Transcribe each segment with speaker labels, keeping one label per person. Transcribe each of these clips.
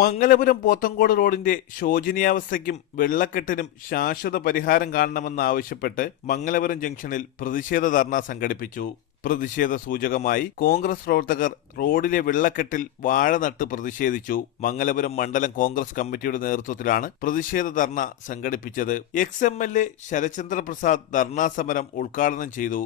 Speaker 1: മംഗലപുരം പോത്തങ്കോട് റോഡിന്റെ ശോചനീയാവസ്ഥയ്ക്കും വെള്ളക്കെട്ടിനും ശാശ്വത പരിഹാരം കാണണമെന്നാവശ്യപ്പെട്ട് മംഗലപുരം ജംഗ്ഷനിൽ പ്രതിഷേധ ധർണ സംഘടിപ്പിച്ചു. പ്രതിഷേധ സൂചകമായി കോൺഗ്രസ് പ്രവർത്തകർ റോഡിലെ വെള്ളക്കെട്ടിൽ വാഴ നട്ട് പ്രതിഷേധിച്ചു. മംഗലപുരം മണ്ഡലം കോൺഗ്രസ് കമ്മിറ്റിയുടെ നേതൃത്വത്തിലാണ് പ്രതിഷേധ ധർണ സംഘടിപ്പിച്ചത്. Ex M L A Sarachandra Prasad dharna സമരം ഉദ്ഘാടനം ചെയ്തു.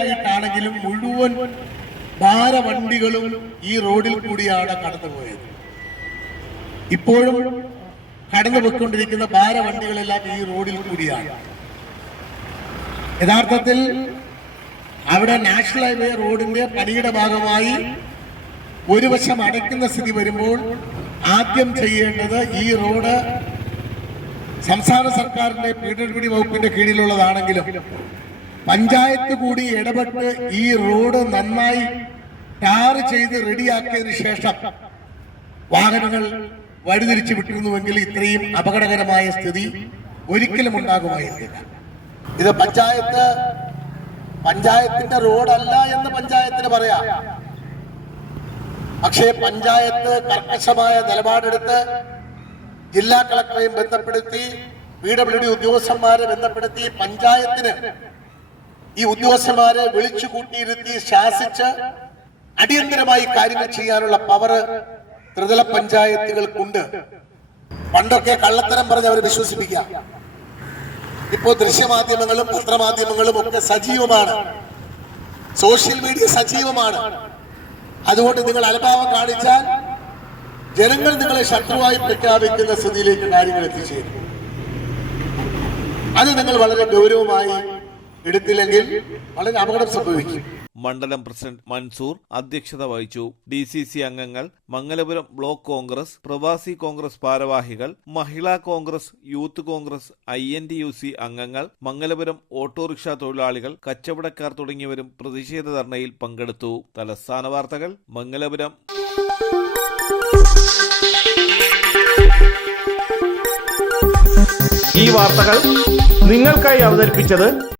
Speaker 2: ആയിട്ടാണെങ്കിലും മുഴുവൻ ഭാരവണ്ടികളും ഈ റോഡിൽ കൂടിയാണ് കടന്നുപോയത്. ഇപ്പോഴും കടന്നു പോയിക്കൊണ്ടിരിക്കുന്ന ഭാരവണ്ടികളെല്ലാം ഈ റോഡിൽ കൂടിയാണ്. യഥാർത്ഥത്തിൽ അവിടെ നാഷണൽ ഹൈവേ റോഡിന്റെ പണിയുടെ ഭാഗമായി ഒരു വശം അടയ്ക്കുന്ന സ്ഥിതി വരുമ്പോൾ ആദ്യം ചെയ്യേണ്ടത് ഈ റോഡ് സംസ്ഥാന സർക്കാരിന്റെ പീഡനപിടി വകുപ്പിന്റെ കീഴിലുള്ളതാണെങ്കിലും പഞ്ചായത്ത് കൂടി ഇടപെട്ട് ഈ റോഡ് നന്നായി ടാർ ചെയ്ത് റെഡിയാക്കിയതിനു ശേഷം വാഹനങ്ങൾ വഴിതിരിച്ചു വിട്ടിരുന്നുവെങ്കിൽ ഇത്രയും അപകടകരമായ സ്ഥിതി ഒരിക്കലും ഉണ്ടാകുമായിരുന്നില്ല. ഇത് പഞ്ചായത്ത് പഞ്ചായത്തിന്റെ റോഡല്ല എന്ന് പഞ്ചായത്തിന് പറയാം. പക്ഷേ പഞ്ചായത്ത് കർക്കശമായ നിലപാടെടുത്ത് ജില്ലാ കളക്ടറെയും ബന്ധപ്പെടുത്തി പി ഡബ്ല്യു ഡി ഉദ്യോഗസ്ഥന്മാരെ ബന്ധപ്പെടുത്തി പഞ്ചായത്തിന് ഈ ഉദ്യോഗസ്ഥന്മാരെ വിളിച്ചു കൂട്ടിയിരുത്തി ശാസിച്ച് അടിയന്തരമായി കാര്യങ്ങൾ ചെയ്യാനുള്ള പവർ ത്രിതല പഞ്ചായത്തുകൾക്കുണ്ട് പണ്ടൊക്കെ കള്ളത്തരം പറഞ്ഞ് അവരെ വിശ്വസിപ്പിക്കാം ഇപ്പോ ദൃശ്യമാധ്യമങ്ങളും പത്രമാധ്യമങ്ങളും ഒക്കെ സജീവമാണ്. സോഷ്യൽ മീഡിയ സജീവമാണ്. അതുകൊണ്ട് നിങ്ങൾ അലഭാവം കാണിച്ചാൽ ജനങ്ങൾ നിങ്ങളെ ശത്രുവായി പ്രഖ്യാപിക്കുന്ന സ്ഥിതിയിലേക്ക് കാര്യങ്ങൾ എത്തിച്ചേരും. അത് നിങ്ങൾ വളരെ ഗൗരവമായി എടുത്തില്ലെങ്കിൽ വളരെ അപകടം സംഭവിക്കും.
Speaker 1: മണ്ഡലം പ്രസിഡന്റ് മൻസൂർ അധ്യക്ഷത വഹിച്ചു. ഡി സി സി അംഗങ്ങൾ മംഗലപുരം ബ്ലോക്ക് കോൺഗ്രസ് പ്രവാസി കോൺഗ്രസ് ഭാരവാഹികൾ Mahila Congress youth Congress I N T U C അംഗങ്ങൾ മംഗലപുരം ഓട്ടോറിക്ഷ തൊഴിലാളികൾ കച്ചവടക്കാർ തുടങ്ങിയവരും പ്രതിഷേധ ധർണയിൽ പങ്കെടുത്തു. തലസ്ഥാന വാർത്തകൾ മംഗലപുരം.
Speaker 3: ഈ വാർത്തകൾ നിങ്ങൾക്കായി അവതരിപ്പിച്ചത്